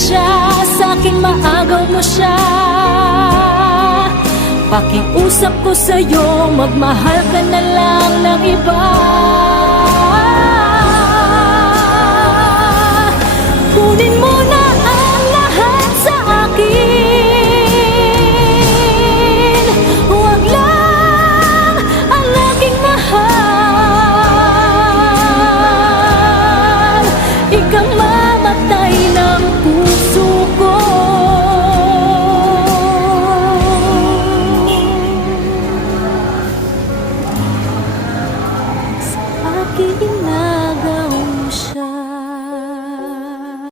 siya, sa'king maagaw mo siya. Pakiusap ko sa'yo, magmahal ka na lang ng iba.